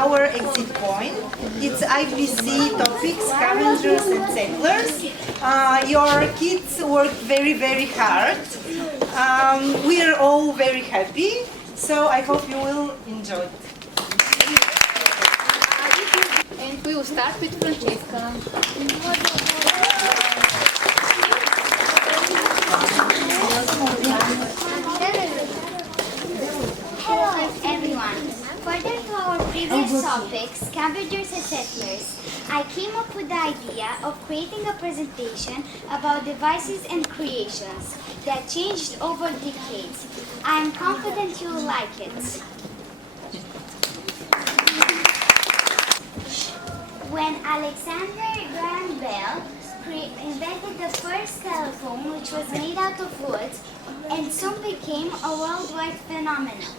our exit point. It's IPC topics, scavengers and settlers. Your kids work very, very hard. We are all very happy, so I hope you will enjoy it. And we will start with Francesca. Hello everyone. Further to our previous topics, scavengers and settlers, I came up with the idea of creating a presentation about devices and creations that changed over decades. I am confident you will like it. When Alexander Graham Bell invented the first telephone, which was made out of wood and soon became a worldwide phenomenon.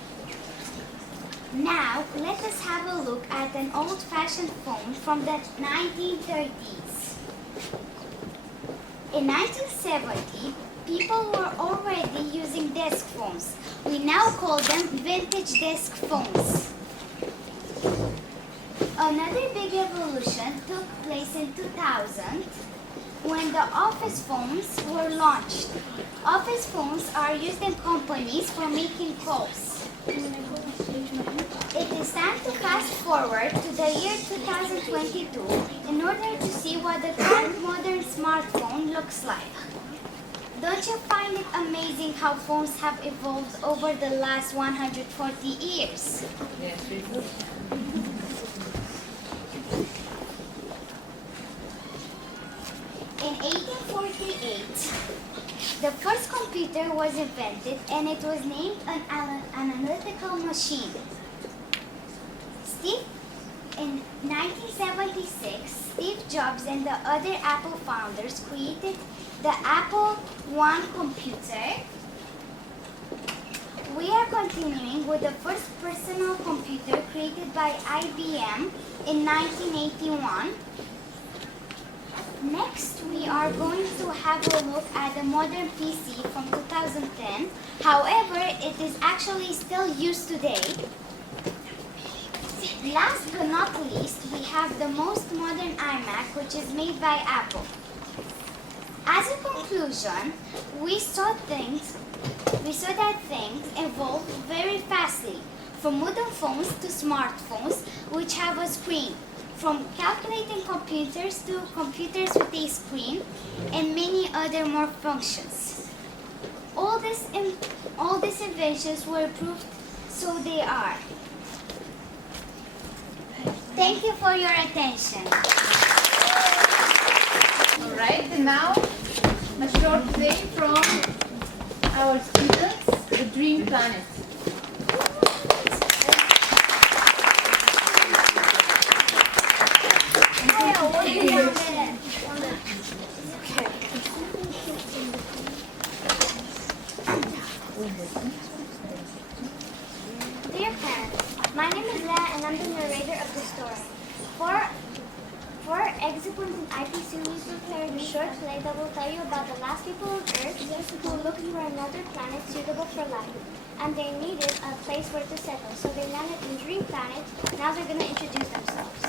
Now, let us have a look at an old-fashioned phone from the 1930s. In 1970, people were already using desk phones. We now call them vintage desk phones. Another big evolution took place in 2000 when the office phones were launched. Office phones are used in companies for making calls. It is time to fast forward to the year 2022 in order to see what the current modern smartphone looks like. Don't you find it amazing how phones have evolved over the last 140 years? Yes, we do. In 1848, the first computer was invented and it was named an analytical machine. In 1976, Steve Jobs and the other Apple founders created the Apple I computer. We are continuing with the first personal computer created by IBM in 1981. Next, we are going to have a look at the modern PC from 2010. However, it is actually still used today. Last but not least, we have the most modern iMac, which is made by Apple. As a conclusion, we saw that things evolved very fastly, from wooden phones to smartphones, which have a screen, from calculating computers to computers with a screen, and many other more functions. All these inventions were proved, so they are. Thank you for your attention. All right, and now a short play from our students, The Dream Planet. Dear parents, my name is Leah and I'm the narrator of the story. For Exit Point in IPC, we prepared a short play that will tell you about the last people on Earth who were looking for another planet suitable for life. And they needed a place where to settle, so they landed in Dream Planet. Now they're going to introduce themselves.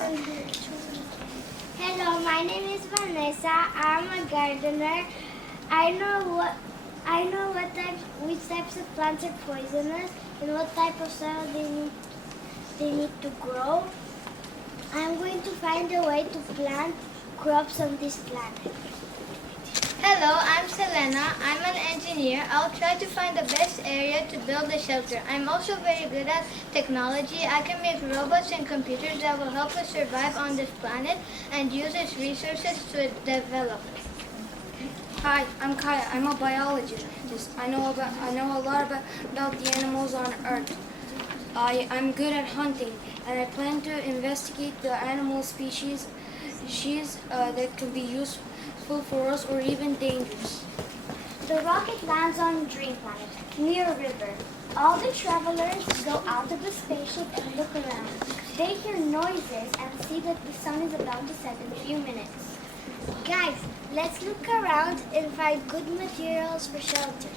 Hello, my name is Vanessa. I'm a gardener. I know which types of plants are poisonous and what type of soil they need to grow. I'm going to find a way to plant crops on this planet. Hello, I'm Selena. I'm an engineer. I'll try to find the best area to build a shelter. I'm also very good at technology. I can make robots and computers that will help us survive on this planet and use its resources to develop. Hi, I'm Kaya. I'm a biologist. I know a lot about the animals on Earth. I'm good at hunting, and I plan to investigate the animal species that can be useful for us or even dangerous. The rocket lands on Dream Planet, near a river. All the travelers go out of the spaceship and look around. They hear noises and see that the sun is about to set in a few minutes. Guys, let's look around and find good materials for shelter.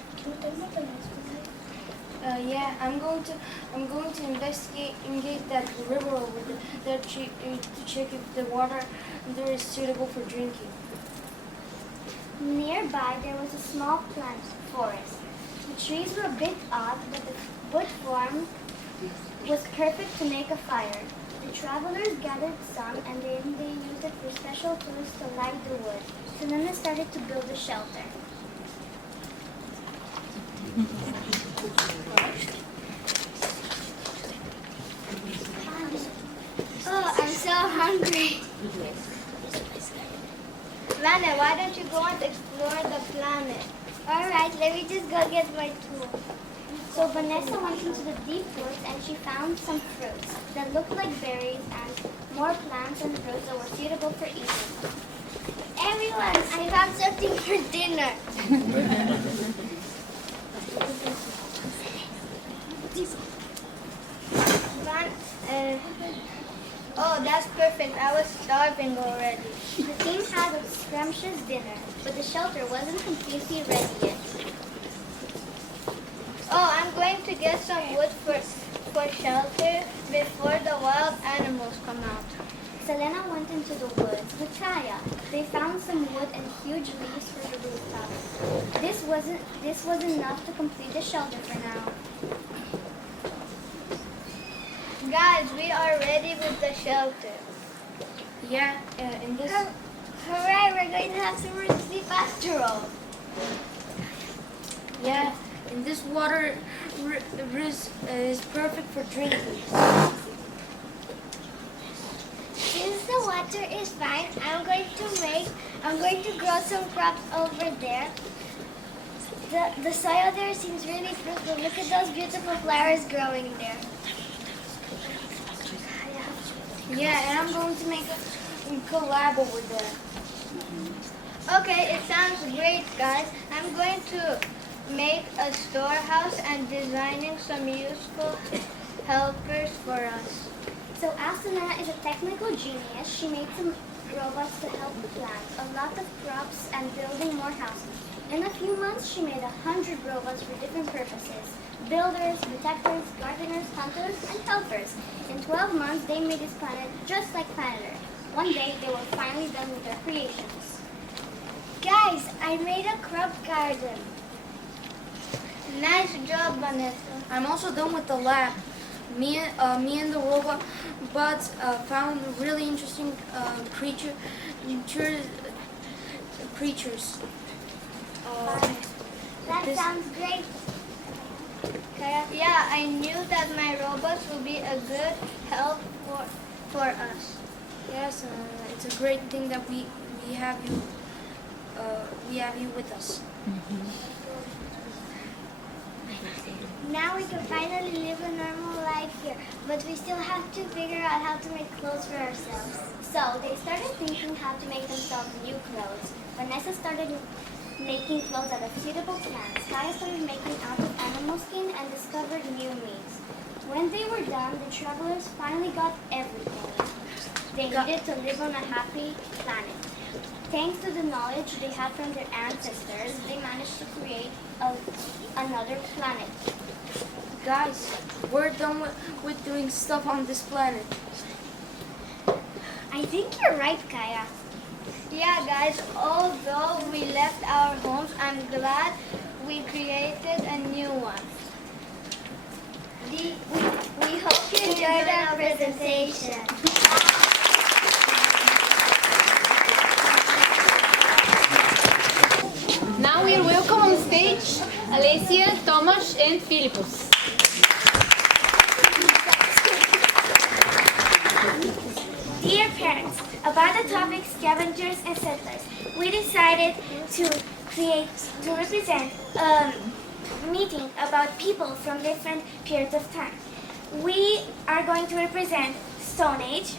Yeah, I'm going to investigate that river over there to check if the water there is suitable for drinking. Nearby, there was a small plant forest. The trees were a bit odd, but the wood form was perfect to make a fire. The travelers gathered some, and then they used it for special tools to light the wood. So then they started to build a shelter. Oh, I'm so hungry. Vanna, why don't you go and explore the planet? Alright, let me just go get my tool. So Vanessa went into the deep woods and she found some fruits that looked like berries and more plants and fruits that were suitable for eating. Everyone, I found something for dinner. Oh, that's perfect. I was starving already. The team had a scrumptious dinner, but the shelter wasn't completely ready yet. Oh, I'm going to get some wood for shelter before the wild animals come out. Selena went into the woods with Kaya. They found some wood and huge leaves for the rooftop. This was enough to complete the shelter for now. Guys, we are ready with the shelter. Yeah, in this. Hooray, we're going to have somewhere to sleep after all. Yeah, and this water is perfect for drinking. Since the water is fine, I'm going to grow some crops over there. The soil there seems really fruitful. Look at those beautiful flowers growing there. Yeah, and I'm going to make a collab over there. Okay, it sounds great, guys. I'm going to make a storehouse and designing some useful helpers for us. So Asuna is a technical genius. She made some robots to help plant a lot of crops and building more houses. In a few months, she made 100 robots for different purposes. Builders, detectives, gardeners, hunters, and helpers. In 12 months, they made this planet just like planet Earth. One day, they were finally done with their creations. Guys, I made a crop garden. Nice job, Vanessa. I'm also done with the lab. Me and the robot bots found really interesting creatures. That sounds great. Yeah, I knew that my robots would be a good help for us. Yes, it's a great thing that we have you with us. Now we can finally live a normal life here, but we still have to figure out how to make clothes for ourselves. So they started thinking how to make themselves new clothes. Vanessa started making clothes out of suitable plants. Kaya started making out of animal skin and discovered new meats. When they were done, the travelers finally got everything they needed to live on a happy planet. Thanks to the knowledge they had from their ancestors, they managed to create another planet. Guys, we're done with doing stuff on this planet. I think you're right, Kaya. Yeah, guys, although we left our homes, I'm glad we created a new one. We hope you enjoyed our presentation. Now we welcome on stage Alessia, Tomasz, and Filipos. Dear parents, about the topic scavengers and settlers, we decided to represent a meeting about people from different periods of time. We are going to represent Stone Age,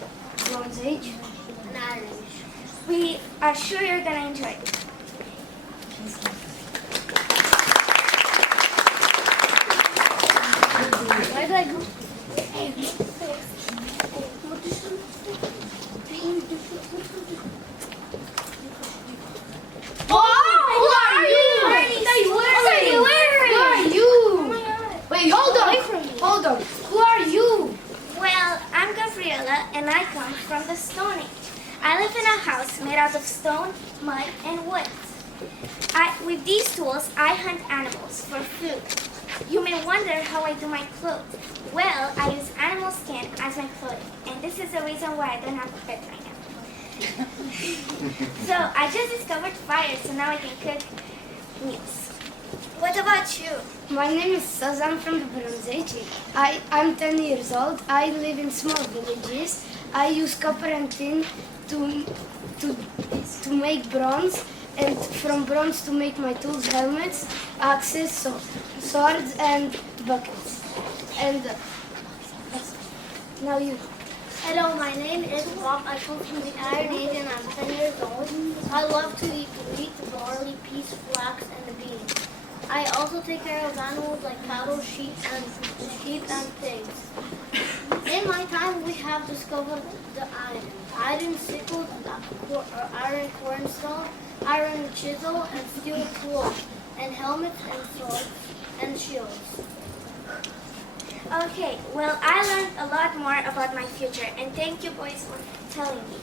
Bronze Age, and Iron Age. We are sure you're going to enjoy it. Where do I go? Who are you? Who are you? Who are you? Wait, hold and I come from the Stone Age. I live in a house made out of stone, mud, and wood. With these tools, I hunt animals for food. You may wonder how I do my clothes. Well, I use animal skin as my clothing, and this is the reason why I don't have a bed right now. So I just discovered fire, so now I can cook meals. What about you? My name is Saz. I'm from the Bronze Age. I'm 10 years old. I live in small villages. I use copper and tin to make bronze, and from bronze to make my tools, helmets, axes, swords, and buckets. And now you. Hello, my name is Bob. I come from the Iron Age and I'm 10 years old. I love to eat wheat, barley, peas, flax, and the beans. I also take care of animals like cattle, sheep, and pigs. In my time, we have discovered the iron sickle, iron cornstalk, iron chisel, and steel tools, and helmets and swords and shields. Okay, well, I learned a lot more about my future, and thank you, boys, for telling me.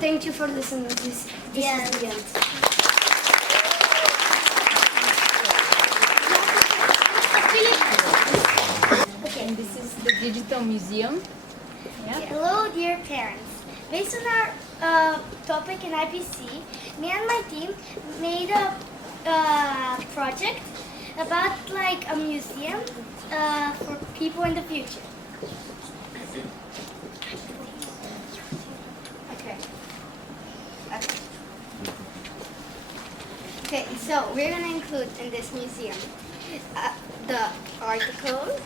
Thank you for listening. This is the end. Okay, this is the digital museum. Yeah. Hello, dear parents. Based on our topic in IPC, me and my team made a project about like a museum for people in the future. Okay, so we're going to include in this museum the articles,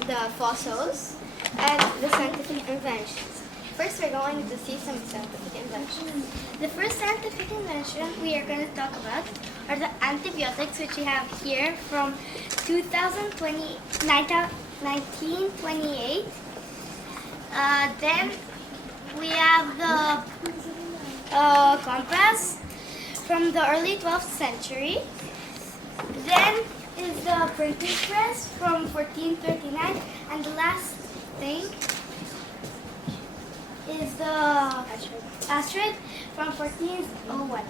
the fossils, and the scientific inventions. First, we're going to see some scientific inventions. The first scientific invention we are going to talk about are the antibiotics, which we have here from 1928. Then we have the compass from the early 12th century. Then is the printing press from 1439, and the last thing is the asteroid from 1401.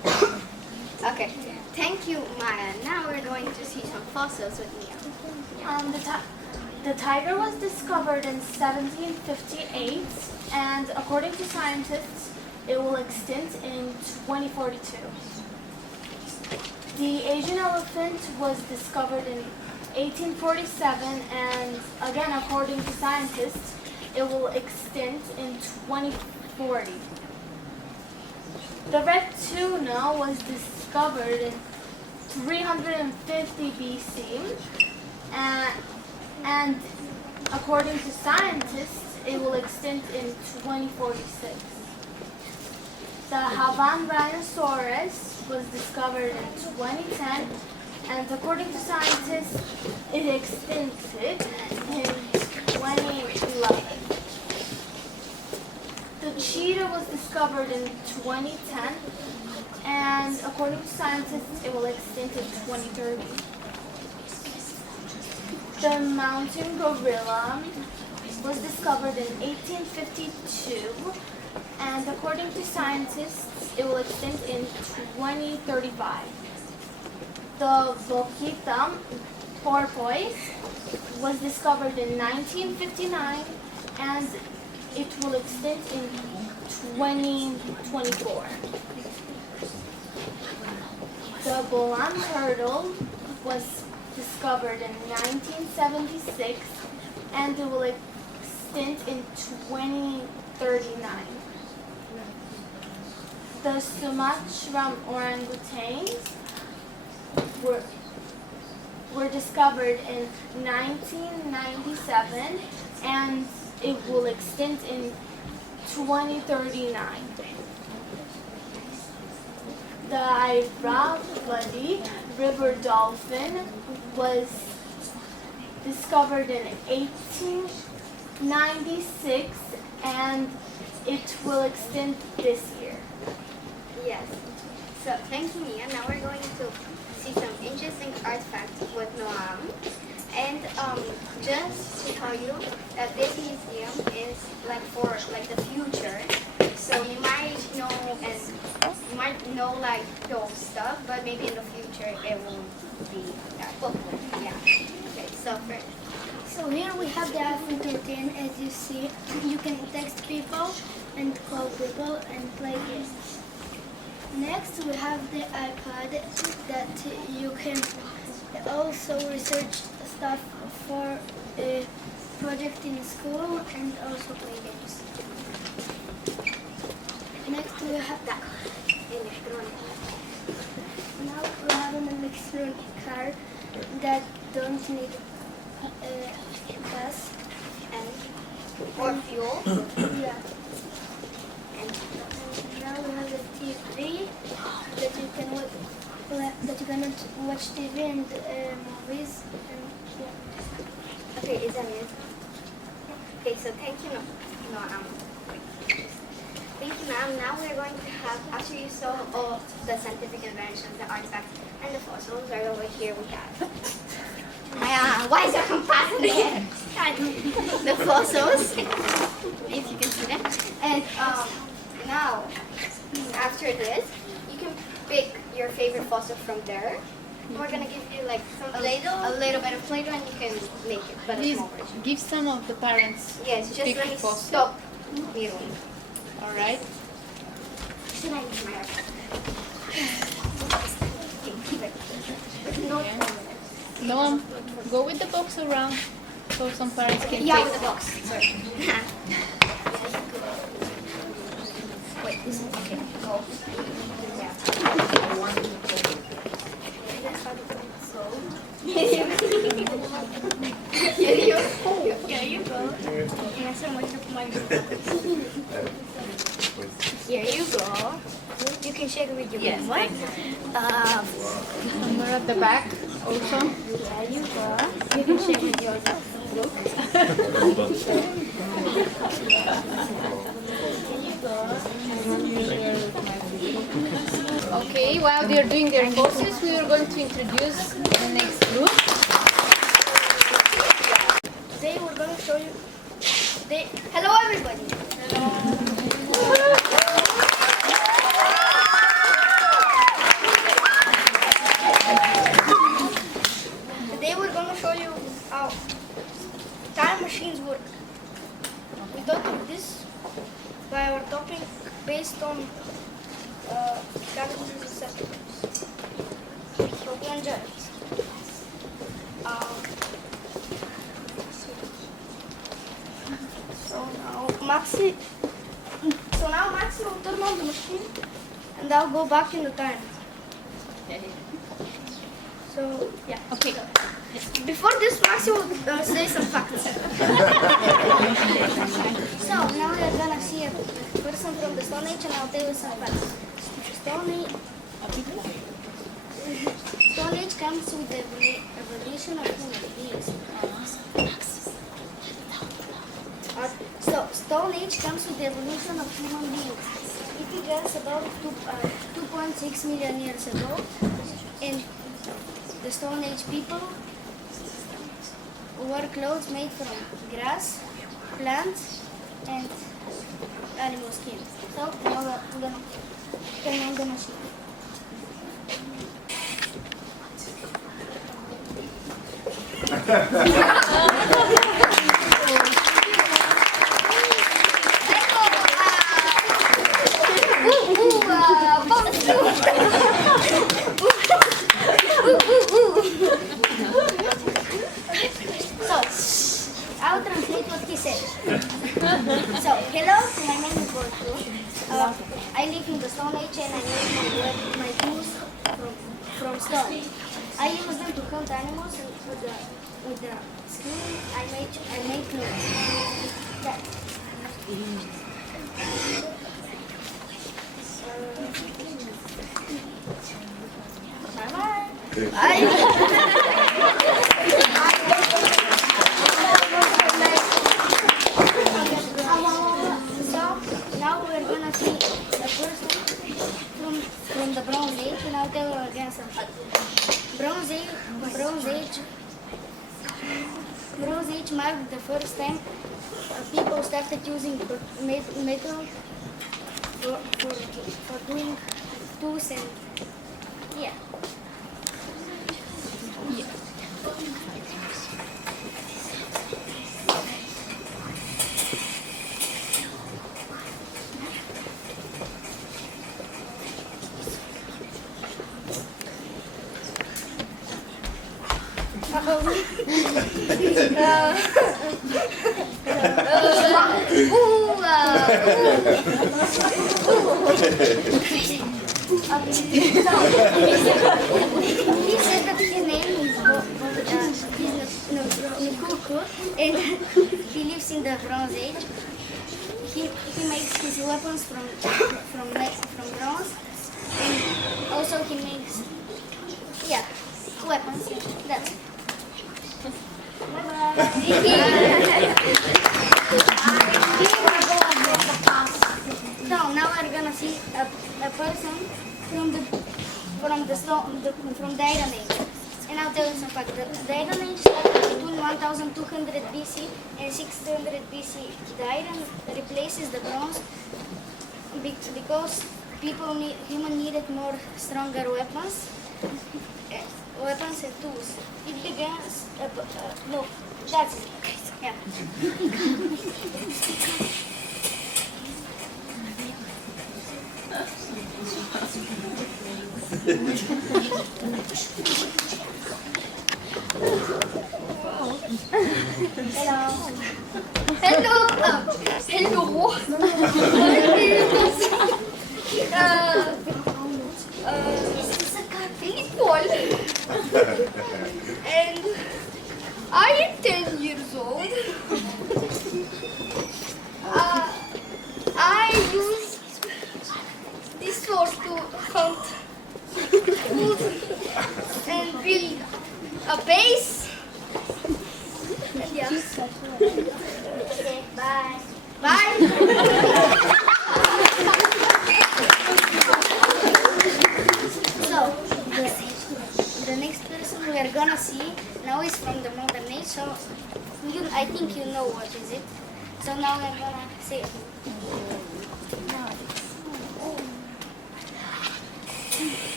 Okay, thank you, Maya. Now we're going to see some fossils with Mia. The tiger was discovered in 1758, and according to scientists, it will extinct in 2042. The Asian elephant was discovered in 1847, and again, according to scientists, it will extinct in 2040. The red tuna was discovered in 350 BC, and according to scientists, it will extinct in 2046. The Havan rhinoceros was discovered in 2010, and according to scientists, it extincted in 2011. The cheetah was discovered in 2010, and according to scientists, it will extinct in 2030. The mountain gorilla was discovered in 1852, and according to scientists, it will extinct in 2035. The Boquita porpoise was discovered in 1959, and it will extinct in 2024. The Bolan turtle was discovered in 1976, and it will extinct in 2039. The Sumatran orangutans were discovered in 1997, and it will extinct in 2039. The Irrawaddy river dolphin was discovered in 1896, and it will extinct this year. Yes. So thank you, Mia. Now we're going to see some interesting artifacts with Noam. And just to tell you that this museum is like for like the future. So you might know like those stuff, but maybe in the future it won't be that popular. Yeah. Okay. So here we have the iPhone 13. As you see, you can text people and call people and play games. Next, we have the iPad that you can also research stuff for a project in school and also play games. Next, we have that. Now we have an electronic car that don't need gas Or fuel. yeah. And now we have a TV that you can watch TV and movies and yeah. Okay, is that it? Okay, so thank you, thank you, ma'am. Now we're going to have, after you saw all the scientific inventions, the artifacts, and the fossils, right over here we have. Why is there compass in there? The fossils, if you can see them. And now, after this, you can pick your favorite fossil from there. We're gonna give you like some Play-Doh, a little bit of Play-Doh, and you can make it, but a Please small version. give some of the parents. Yes, just pick let me fossil. stop needling. All right. Should I use my iPad? Okay, keep it. No, No, go with the box around so some parents can yeah, pick. with the box. Sorry. Wait, this is okay. Go. Here you go. Here you go. You can shake it with your hands. What? Somewhere at the back also. There you go. You can shake with your look. Okay, while they're doing their courses, we are going to introduce the next group. Today we're going to show you. Hello, everybody. Today we're going to show you how time machines work. We thought of this by our topic based on scavengers and settlers. Hope you enjoy it. So now Maxi will turn on the machine and I'll go back in the time. So yeah. Okay. Before this, Maxi will say some facts. So now we're gonna see a person from the Stone Age and I'll tell you some facts. Stone Age comes with the evolution of human beings. So Stone Age comes with the evolution of human beings. It begins about 2.6 million years ago, and the Stone Age people wore clothes made from grass, plants, and animal skin. So now we're gonna turn on the machine. I'll translate what he said. So, hello, my name is Bortu. I live in the Stone Age and I make my tools from stone. I use them to hunt animals and with the skin I make clothes. Yeah. So now we're gonna see the person from the Bronze Age, and I'll tell you again some facts. Bronze Age Bronze Age marked the first time people started using metal for doing tools and yeah. He said that his name is Nukuku and he lives in the Bronze Age. He makes his weapons from bronze and also he makes weapons. That's it. So now we're gonna see a person from the Iron Age. And I'll tell you some fact. The Iron Age started between 1200 BC and 600 BC. The iron replaces the bronze because human needed more stronger weapons and tools. It begins. No, that's it. Yeah. Hello. And I am 10 years old. I use this sword to hunt food and build a base. And yeah. Okay, bye. Bye. So, the next person we are gonna see now is from the modern age. So, I think you know what is it. So now we're gonna say it.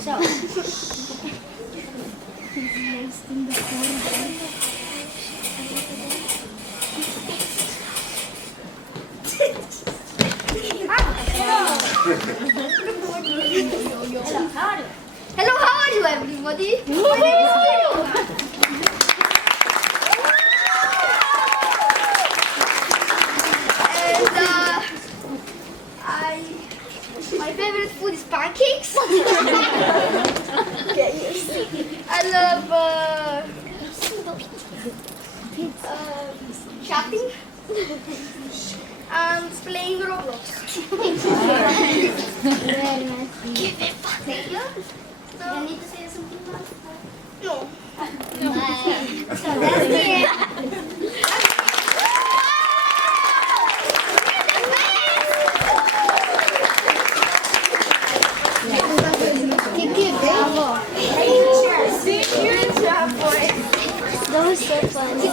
So, Hello, how are you, everybody? My name is Leo. And my favorite food is pancakes. I love shopping and playing Roblox. thank you. Do you need to say something about it? No. So that's the end. That was so funny.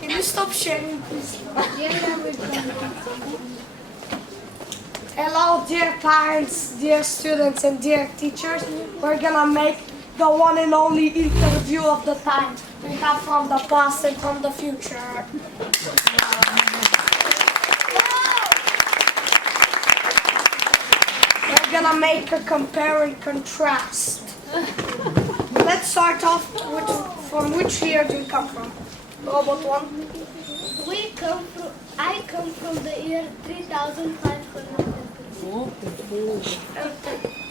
Can you stop sharing, please? Hello, dear parents, dear students, and dear teachers. We're gonna make the one and only interview of the time. We have from the past and from the future. We're gonna make a compare and contrast. Let's start off from which year do you come from? Robot 1? I come from the year 3500.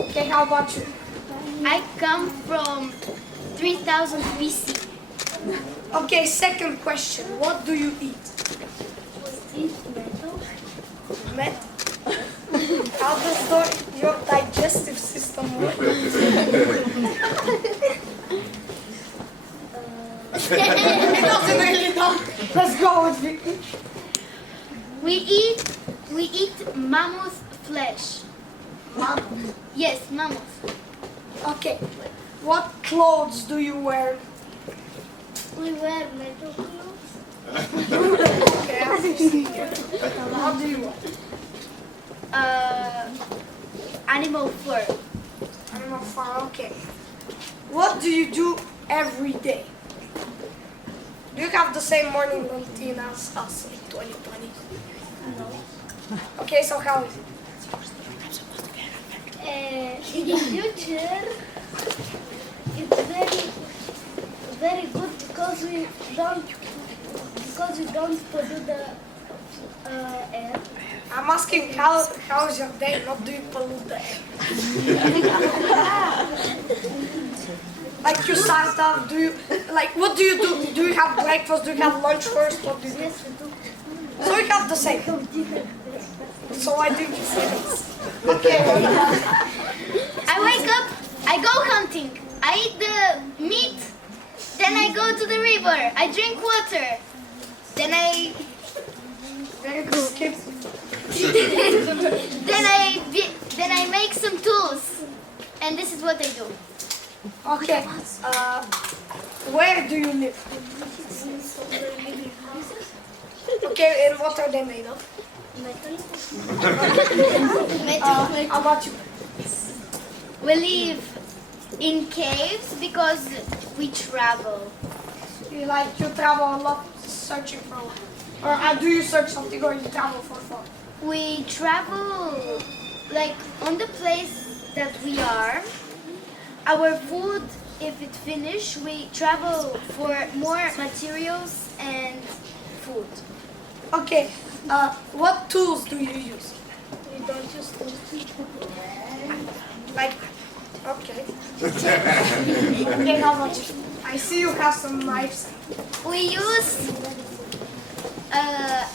Okay, how about you? I come from 3000 BC. Okay, second question. What do you eat? Eat metal. Metal. How does your digestive system work? It doesn't really know. Let's go with it. We eat mammoth flesh. Mammoth. Yes, mammoth. Okay. What clothes do you wear? We wear metal clothes. Okay, how do you wear? Animal fur. Animal fur, okay. What do you do every day? Do you have the same morning routine as us in 2020? No. Okay, so how is it? In the future, it's very good because we don't pollute the air. I'm asking how's your day, not do you pollute the air? Like you start off, what do you do? Do you have breakfast? Do you have lunch first? What do you do? Yes, we do. So we have the same. So I think you say this. Okay. I wake up, I go hunting, I eat the meat, then I go to the river, I drink water, then I make some tools, and this is what I do. Okay. Where do you live? Okay, and what are they made of? How about you? We live in caves because we travel. You travel a lot searching for one. Or do you search something or you travel for fun? We travel like on the place that we are. Our food, if it finished, we travel for more materials and food. Okay. What tools do you use? We don't use tools. Okay. Okay, how about you? I see you have some knives. We use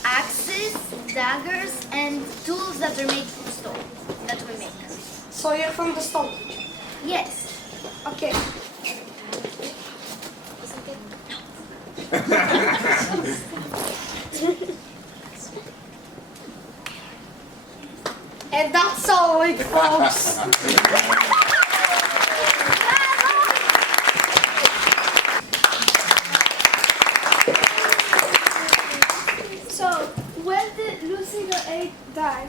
axes, daggers, and tools that are made from stone that we make. So you're from the stone. Yes. Okay. And that's all, folks. So, when did Lucy the 8th die?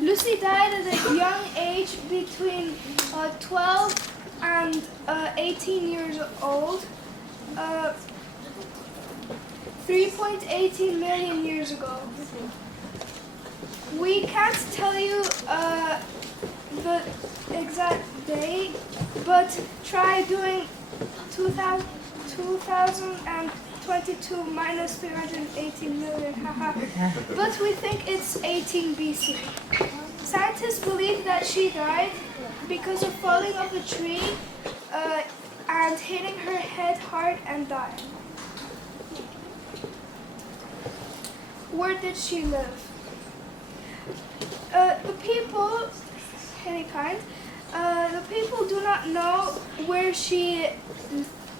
Lucy died at a young age between 12 and 18 years old, 3.18 million years ago. We can't tell you the exact date, but try doing 2022 minus 318 million, haha. But we think it's 18 BC. Scientists believe that she died because of falling off a tree and hitting her head hard and dying. Where did she live? The people do not know where she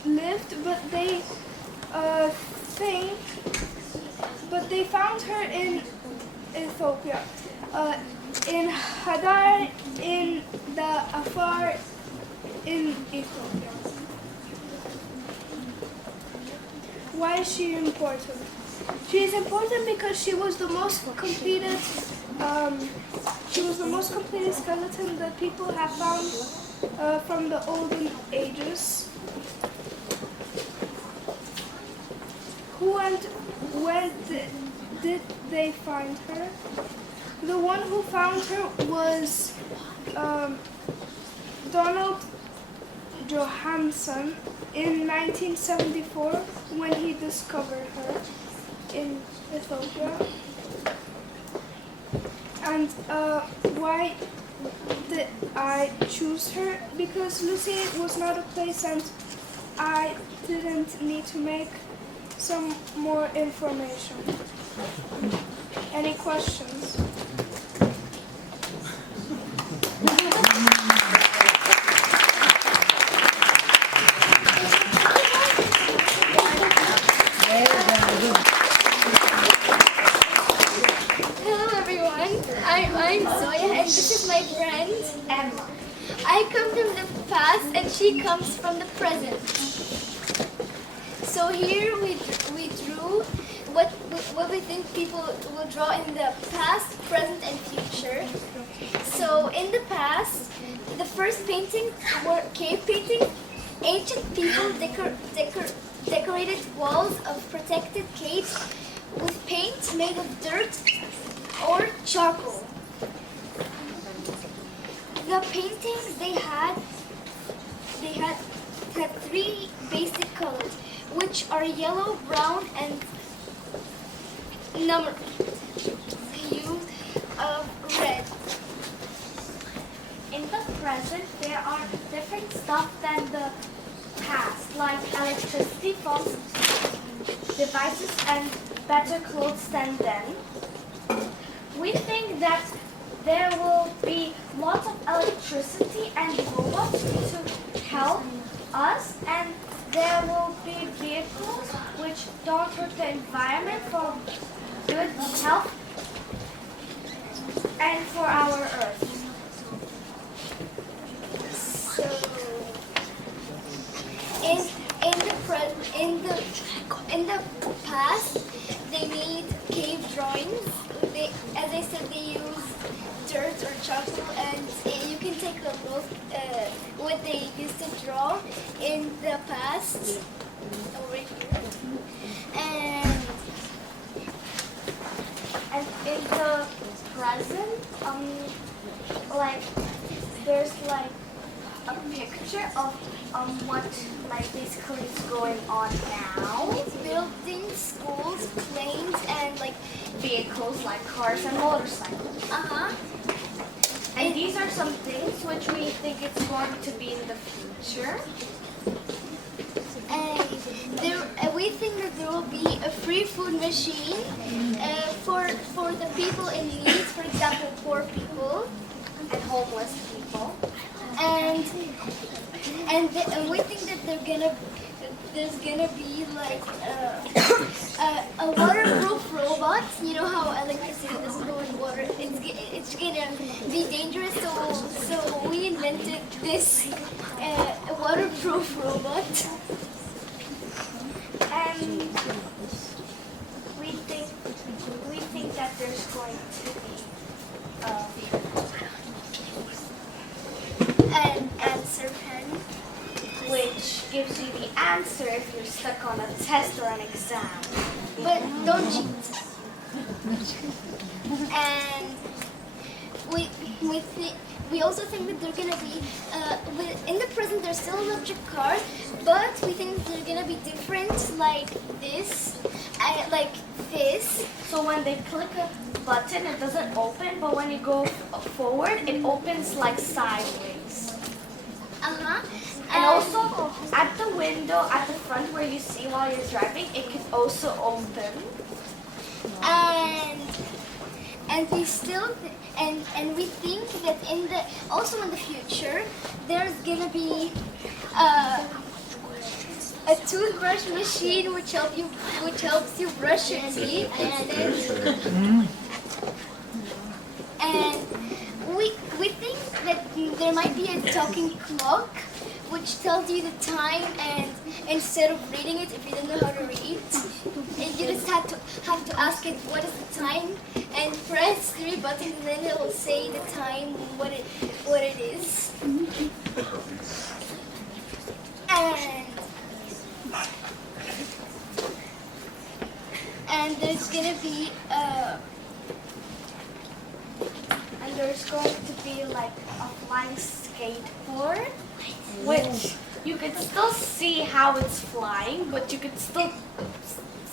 lived, but they found her in Ethiopia, in Hadar, in the Afar, in Ethiopia. Why is she important? She is important because she was the most completed. She was the most completed skeleton that people have found from the olden ages. Who and when did they find her? The one who found her was Donald Johanson in 1974 when he discovered her in Ethiopia. And why did I choose her? Because Lucy was not a place, and I didn't need to make some more information. Any questions? Hello everyone, I'm Zoya and this is my friend Emma. I come from the past and she comes from the present. So here we drew what we think people will draw in the past, present and future. So in the past, the first paintings were cave paintings. Ancient people decorated walls of protected caves with paint made of dirt or charcoal. The paintings they had three basic colors, which are yellow, brown, and number hue of red. In the present, there are different stuff than the past, like electricity, phones, devices, and better clothes than then. We think that there will be lots of electricity and robots to help us, and there will be vehicles which don't hurt the environment for good health and for our Earth. So in the past, they made cave drawings. As I said, they use dirt or charcoal, and you can take a look what they used to draw in the past over here. And in the present, like there's like a picture of what like basically is going on now. buildings, schools, planes, and like Vehicles like cars and motorcycles. And these are some things which we think it's going to be in the future. And we think that there will be a free food machine for the people in need, for example, poor people And homeless people. and we think that there's gonna be like a waterproof robot. You know how electricity doesn't go in water. It's gonna be dangerous. So we invented this waterproof robot. And we think that there's going to be An answer pen. which gives you the answer if you're stuck on a test or an exam. But don't cheat. And we also think that they're gonna be in the present. There's still electric cars, but we think that they're gonna be different, like this, So when they click a button, it doesn't open, but when you go forward, it opens like sideways. And also at the window at the front where you see while you're driving, it can also open. And we still and we think that also in the future there's gonna be a toothbrush machine which helps you brush your teeth, and we think that there might be a talking clock which tells you the time, and instead of reading it, if you don't know how to read, and you just have to ask it what is the time, and press 3 buttons, and then it will say the time, what it is. And there's gonna be like a flying skateboard, which you could still see how it's flying, but you could still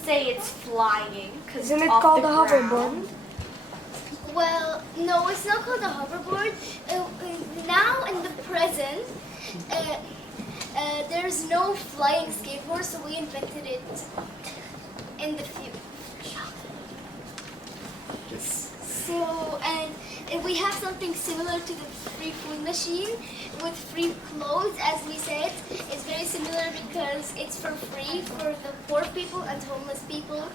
say it's flying because Isn't it called a hoverboard? Well, no, it's not called a hoverboard. Now in the present, there's no flying skateboard, so we invented it in the future. So, and we have something similar to the free food machine with free clothes, as we said. It's very similar because it's for free for the poor people and homeless people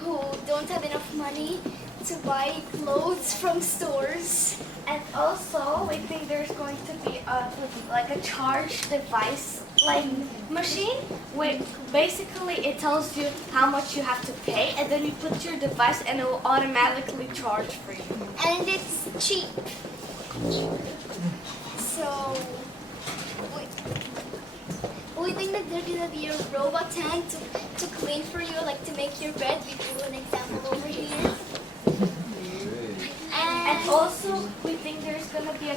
who don't have enough money to buy clothes from stores. And also, we think there's going to be a charge device machine where basically it tells you how much you have to pay, and then you put your device and it will automatically charge for you. And it's cheap. So we think that there's gonna be a robot tank to clean for you, like to make your bed. We do an example over here. And also, we think there's gonna be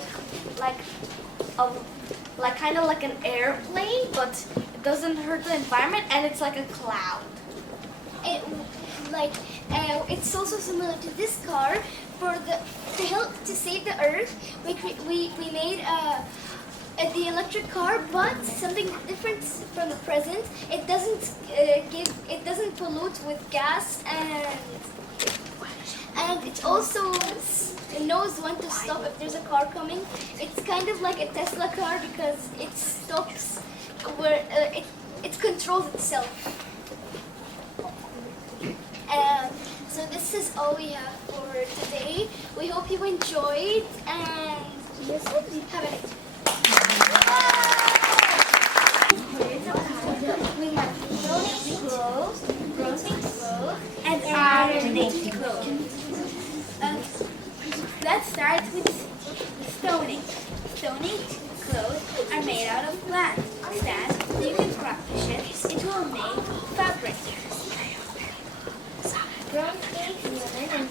kind of like an airplane, but it doesn't hurt the environment, and it's like a cloud. It's also similar to this car. To save the earth, we made the electric car, but something different from the present. It doesn't pollute with gas, and it also knows when to stop if there's a car coming. It's kind of like a Tesla car because it stops where it controls itself. So this is all we have for today. We hope you enjoyed, and yes, have a nice day. We have rolling clothes, And ironing clothes. Let's start with stoning. Stoning clothes are made out of plant stands. You can practice it. It will make fabric. from state human and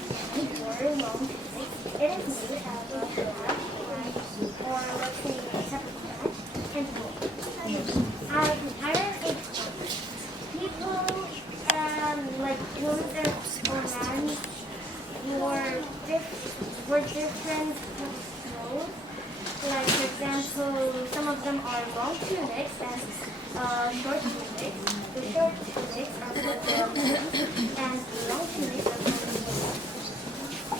water long physics. It is made out of plant, or let's say a separate plant, and wool. Iron is people like women or men were different clothes. Like for example, some of them are long tunics and short tunics. The short tunics are for the men, and the long tunics are for the women.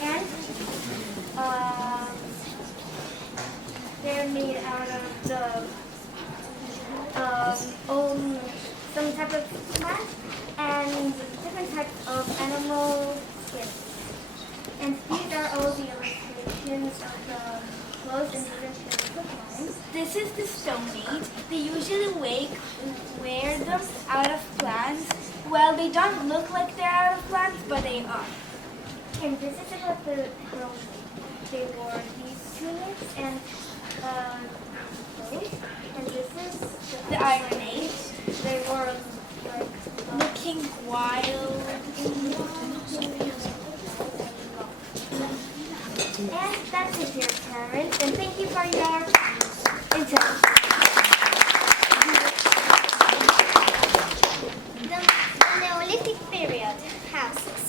And they're made out of some type of plant and different types of animal skins. And these are all the illustrations of the clothes and different types of lines. This is the stoning. They usually wear them out of plants. Well, they don't look like they're out of plants, but they are. And this is about the girls. They wore these tunics and clothes. And this is The Iron Age. they wore Looking wild. And that's it, dear parents. And thank you for your attention. The Neolithic period houses.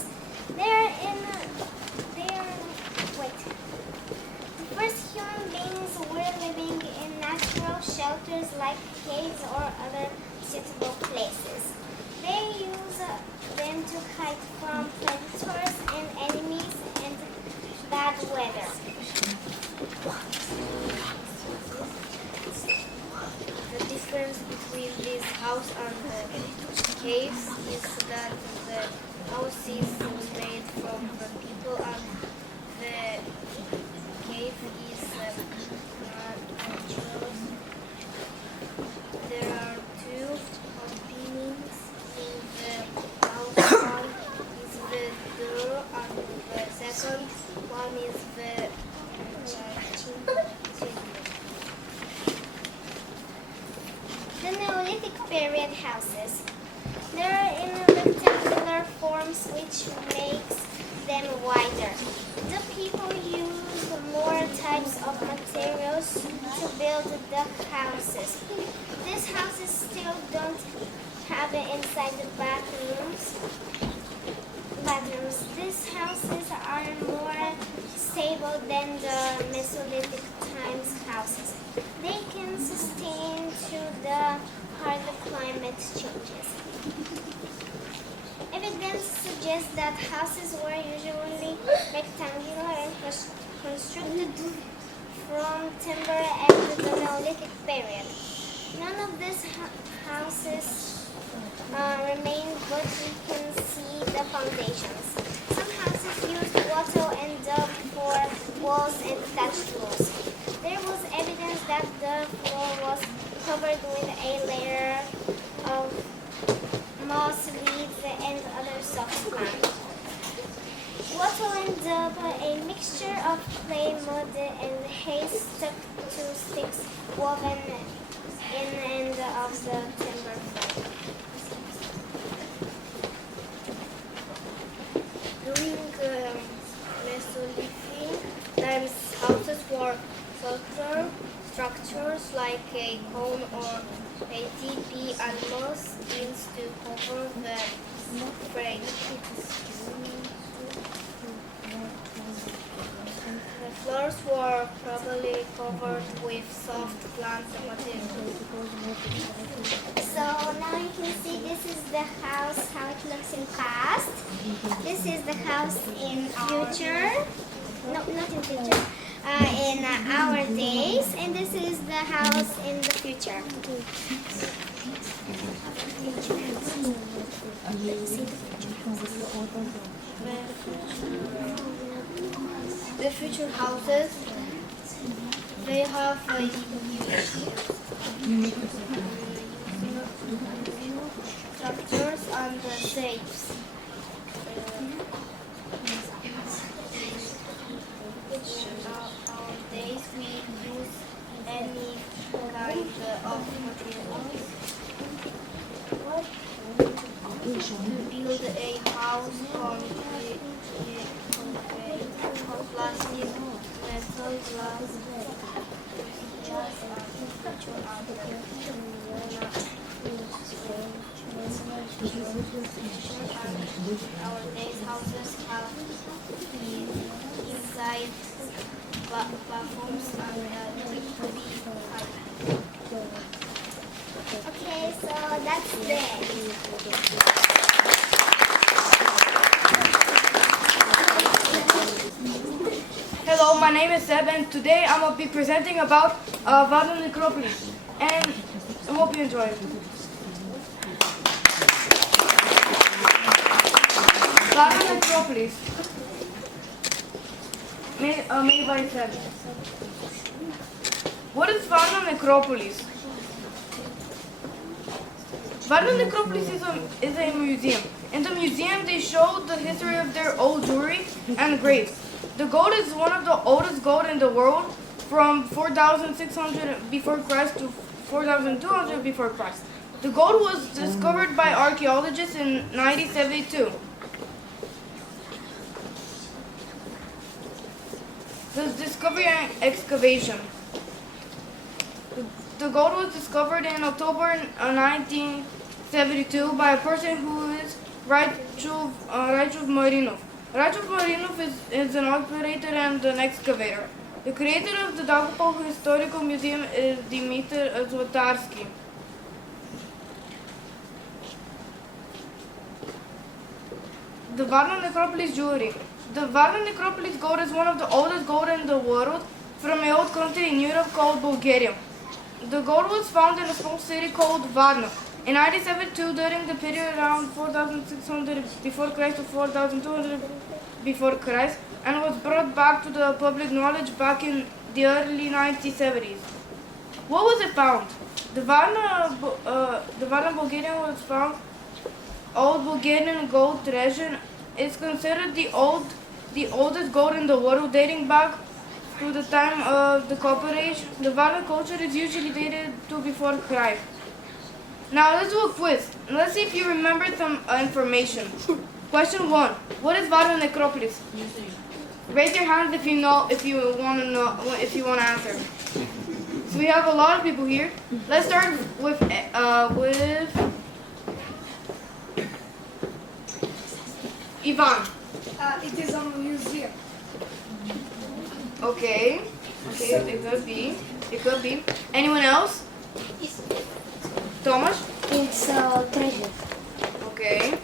The first human beings were living in natural shelters like caves or other suitable places. They use them to hide from predators and enemies and bad weather. The difference between this house and the caves is that the house is made from the people and the cave is natural. There are two openings in the house. One is the door and the second one is the chimney. The Neolithic period houses. They are in rectangular forms which makes them wider. The people use more types of materials to build the houses. These houses still don't have inside the bathrooms. These houses are more stable than the Mesolithic times houses. They can adjusting to the harder climate changes. Evidence suggests that houses were usually rectangular and constructed from timber after the Neolithic period. None of these houses remain, but we can see the foundations. Some houses used wattle and dub for walls and thatched roofs. There was evidence that the floor was covered with a layer of moss, weeds, and other soft plants. Wattle and dub, a mixture of clay, mud, and hay stuck to sticks woven in the end of the timber frame. During Mesolithic times, houses were structures like a cone or a teepee and moss skins to cover the frame. The floors were probably covered with soft plants and materials. So now you can see this is the house, how it looks in past. This is the house in future. No, not in future. In our days. And this is the house in the future. The future houses, they have a structures and shapes. Nowadays we use any kind of materials to build a house from plastic, metal, glass, Nowadays houses have inside platforms and Okay, so that's it. Hello, my name is Seb, and today I'm going to be presenting about Varna Necropolis, and I hope you enjoy it. Varna Necropolis, made by Seb. What is Varna Necropolis? Varna Necropolis is a museum. In the museum, they show the history of their old jewelry and graves. The gold is one of the oldest gold in the world, from 4,600 before Christ to 4,200 before Christ. The gold was discovered by archaeologists in 1972. The discovery and excavation. The gold was discovered in October 1972 by a person who is Rachel Marinov. Rachel Marinov is an operator and an excavator. The creator of the Daugavpil Historical Museum is Dmitry Zlotarsky. The Varna Necropolis jewelry. The Varna Necropolis gold is one of the oldest gold in the world from an old country in Europe called Bulgaria. The gold was found in a small city called Varna. In 1972, during the period around 4,600 before Christ to 4,200 before Christ, and was brought back to the public knowledge back in the early 1970s. What was it found? The Varna Bulgarian was found old Bulgarian gold treasure. It's considered the oldest gold in the world, dating back to the time of the Copper Age. The Varna culture is usually dated to before Christ. Now let's do a quiz. Let's see if you remember some information. Question 1. What is Varna Necropolis? Raise your hands if you want to answer. So we have a lot of people here. Let's start with Ivan. It is a museum. Okay, it could be. Anyone else? Thomas? It's treasure. Okay.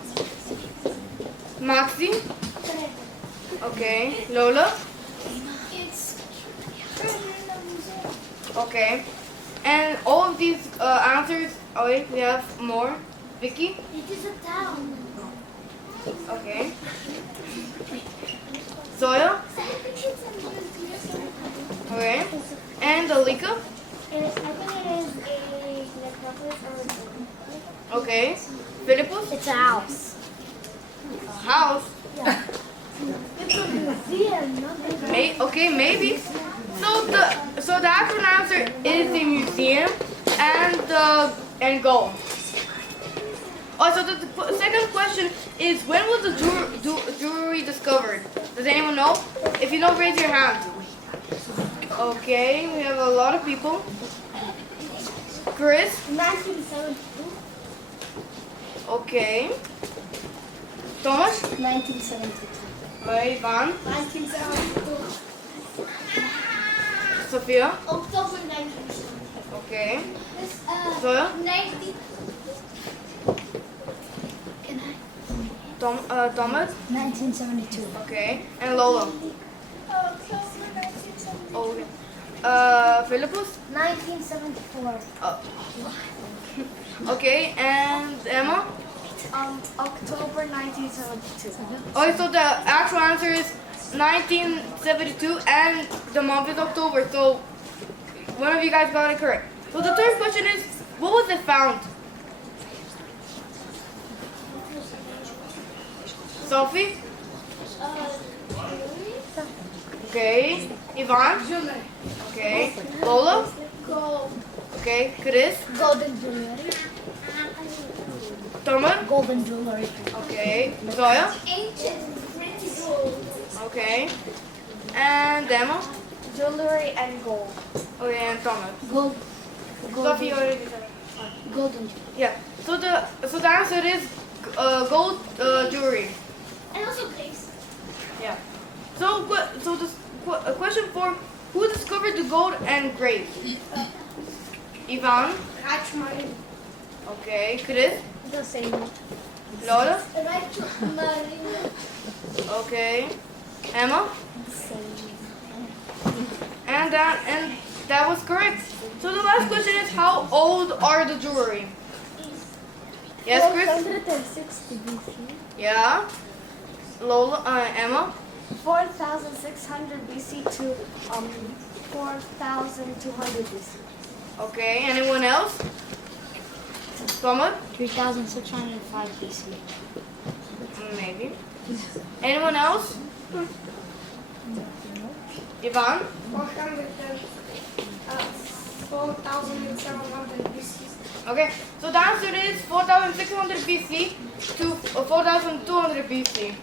Maxi? Okay. Lola? It's Okay. And all of these answers, oh wait, we have more. Vicky? it is a town. Okay. Zoya? Okay. And Alika? I think it is a necropolis or Okay. Philippus? It's a house. House? it's a museum, not a Okay, maybe. So the actual answer is the museum and gold. Oh, so the second question is, when was the jewelry discovered? Does anyone know? If you know, raise your hand. Okay, we have a lot of people. Chris? 1972. Okay. Thomas? 1972. Ivan? 1972. Sophia? October 1972. Okay. Zoya? 90. Thomas? 1972. Okay. And Lola? October 1972. Okay. Philippus? 1974. Okay, and Emma? October 1972. Okay, so the actual answer is 1972 and the month is October, so one of you guys got it correct. So the third question is, what was it found? Sophie? Okay. Ivan? Okay. Lola? Gold. Okay. Chris? Golden jewelry. Thomas? Golden jewelry. Okay. Zoya? Ancient British gold. Okay. And Emma? Jewelry and gold. Okay, and Thomas. Gold. Sophie already said it. Golden jewelry. Yeah. So the answer is gold jewelry. And also glaze. Yeah. So a question for who discovered the gold and grapes? Ivan. Rachmarin. Okay. Chris. The same. Laura. Rachmarin. Okay. Emma. The same. And that was correct. So the last question is, how old are the jewelry? Yes, Chris. 460 BC. Yeah. Lola. Emma. 4,600 BC to 4,200 BC. Okay. Anyone else? Thomas. 3605 BC. Maybe. Anyone else? Ivan? 4,700 BC. Okay, so the answer is 4,600 BC to 4,200 BC.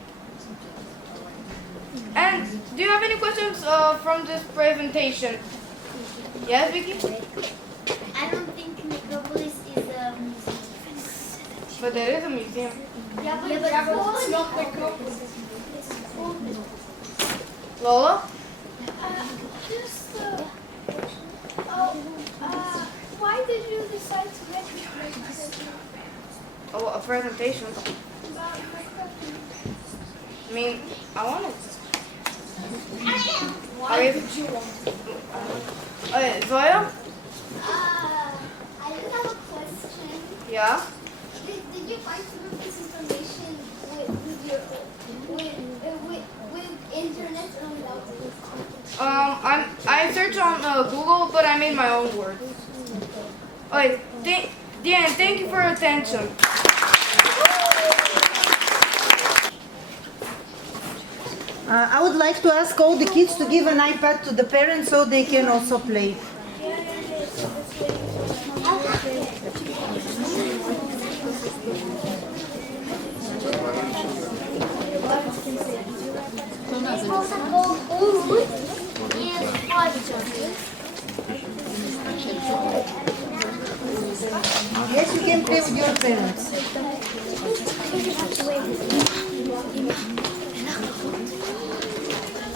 And do you have any questions from this presentation? Yes, Vicky? I don't think Necropolis is a museum. But there is a museum. Yeah, but it's not necropolis. Lola? Why did you decide to make this? Oh, a presentation. I mean, I wanted to. Why did you want? Okay, Zoya? I do have a question. Yeah? Did you find some of this information with internet or without it? I searched on Google, but I made my own words. Okay, Dan, thank you for your attention. I would like to ask all the kids to give an iPad to the parents so they can also play. Yes, you can play with your parents.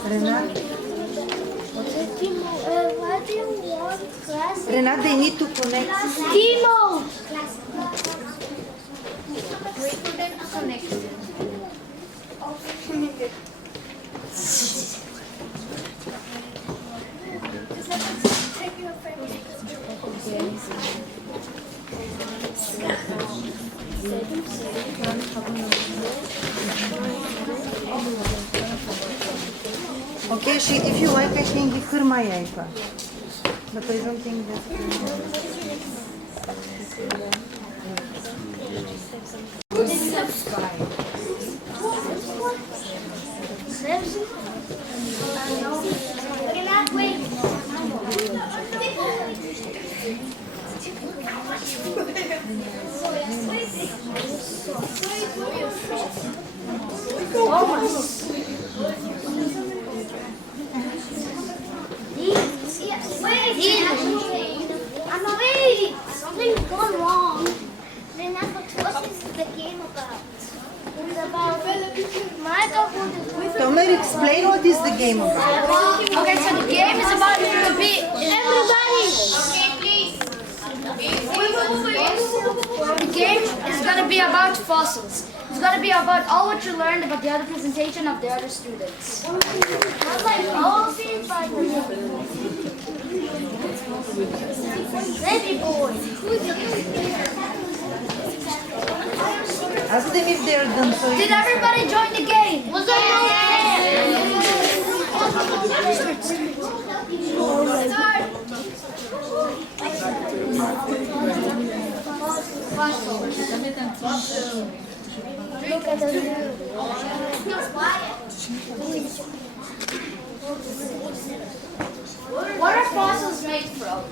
Renat? Why do you want class? Renat, they need to connect. Timo! also next. Okay, if you like, I can give her my iPad. But I don't think that. Wait! Something's gone wrong. What is the game about? It's about my dog wanted to Tomer, explain what is the game about. Okay, so the game is about everybody. The game is going to be about fossils. It's going to be about all what you learned about the other presentation of the other students. Baby boy. Ask them if they're done. So Did everybody join the game? Was I Look at the What are fossils made from?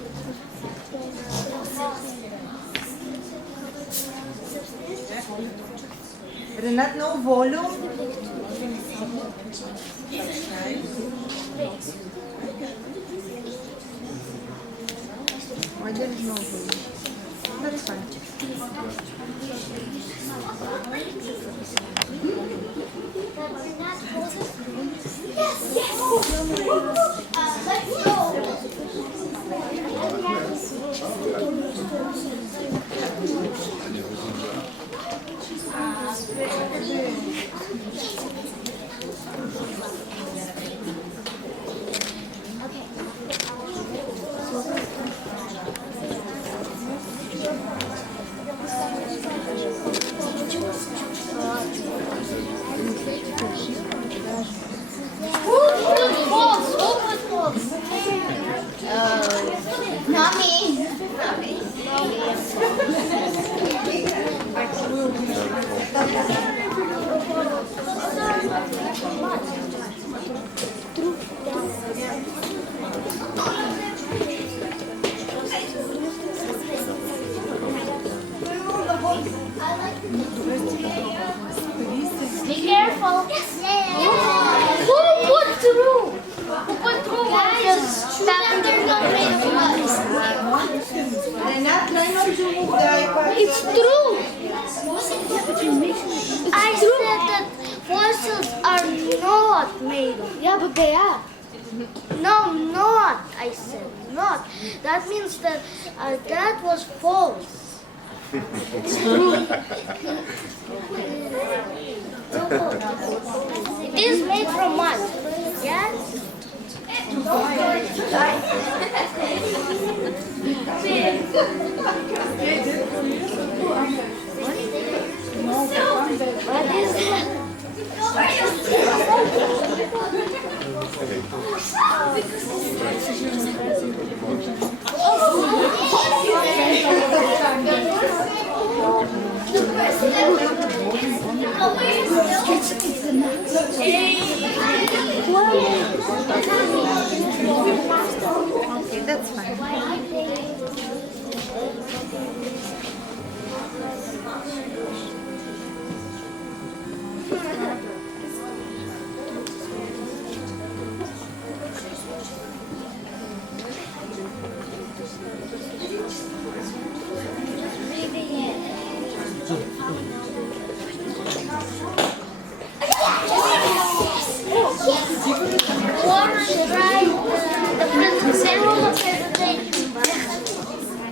Renat, no volume. Why there is no volume? That's fine. let's go. Be careful. Who put through? Who put through? Guys, Renat, try not to move the iPad. it's true. I said that fossils are not made of. Yeah, but they are. No, not. I said not. That means that that was false. It's true. It is made from mud. Yes? What is that? Okay, that's fine.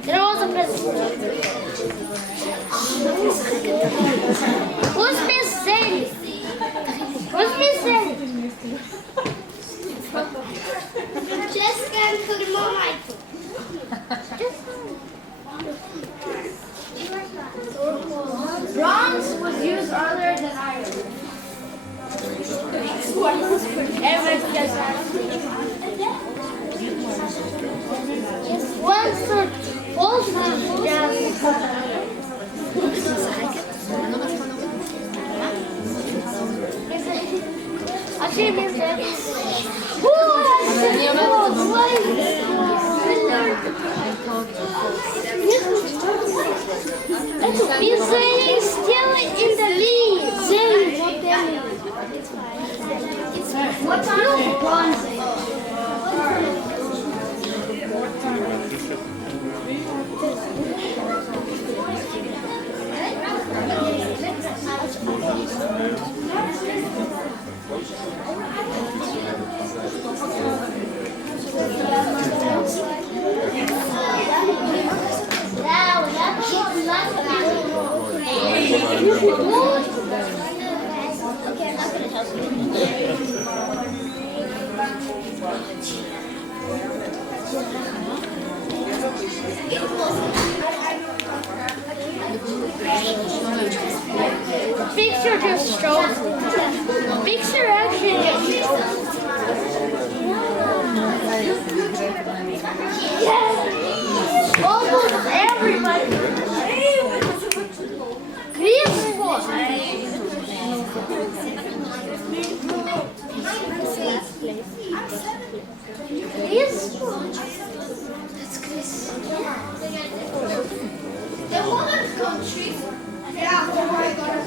There was a presentation. Who's Picture just shows. Picture action just shows. Yes! Almost everybody. Crispo. That's Chris. The Holland country. Yeah, oh my God.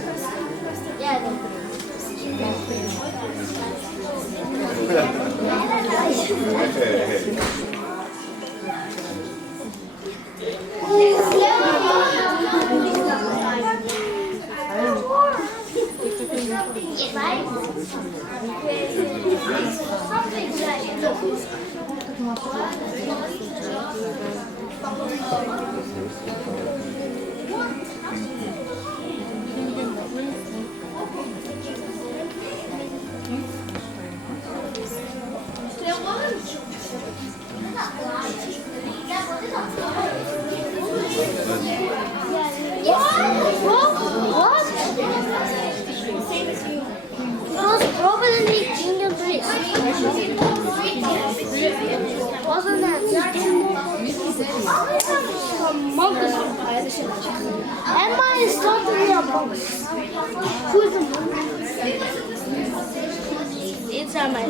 Wasn't that monkeys? Emma is totally a monkey. Who is a monkey? It's Emma.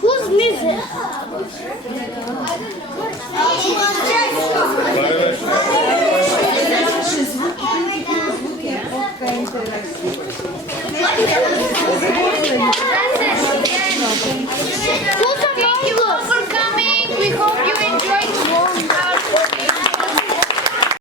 Who's music? Who's a